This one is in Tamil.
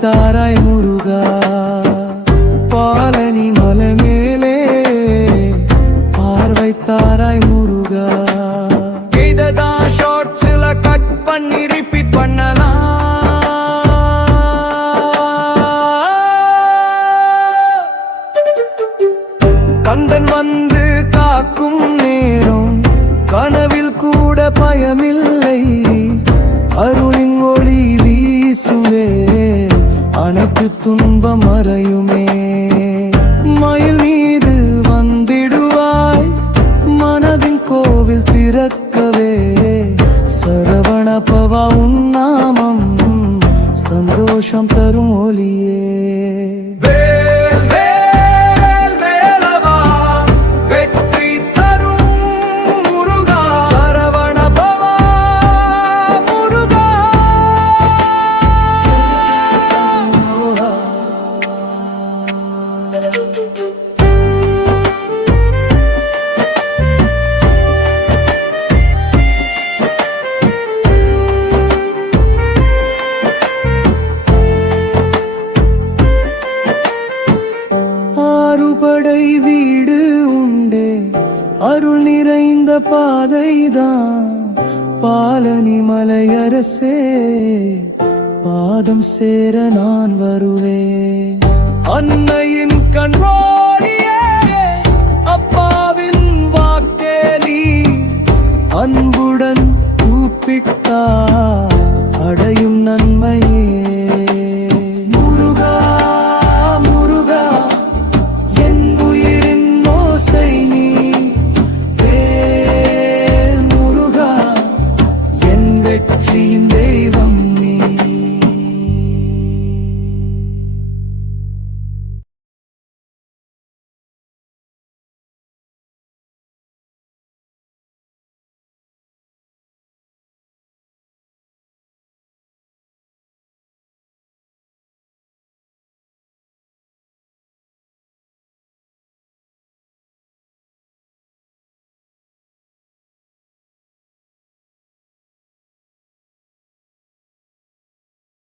வைத்தாராய் முருகா. பாலனி மலை மேலே பார்வைத்தாராய் முருகா. இததான் ஷார்ட்ஸ்ல கட் பண்ணி ரிப்பீட் பண்ணலாம். கந்தன் வந்து காக்கும் நேரம் கனவில் கூட பயமில்லை. அருளின் ஒளி வீசுவே அனைத்து துன்பம் மறையுமே. மயில் மீது வந்திடுவாய் மனதின் கோவில் திறக்கவே. சரவண பவா உன் நாமம் சந்தோஷம் தரும் ஒளியே. ஆறுபடை வீடு உண்டே அருள் நிறைந்த பாதைதான். பாலனி மலையரசே பாதம் சேர நான் வருவேன். அன்னையின் கண்வாடியே அப்பாவின் வாக்கே நீ அன்புடன் கூப்பிட்டார்.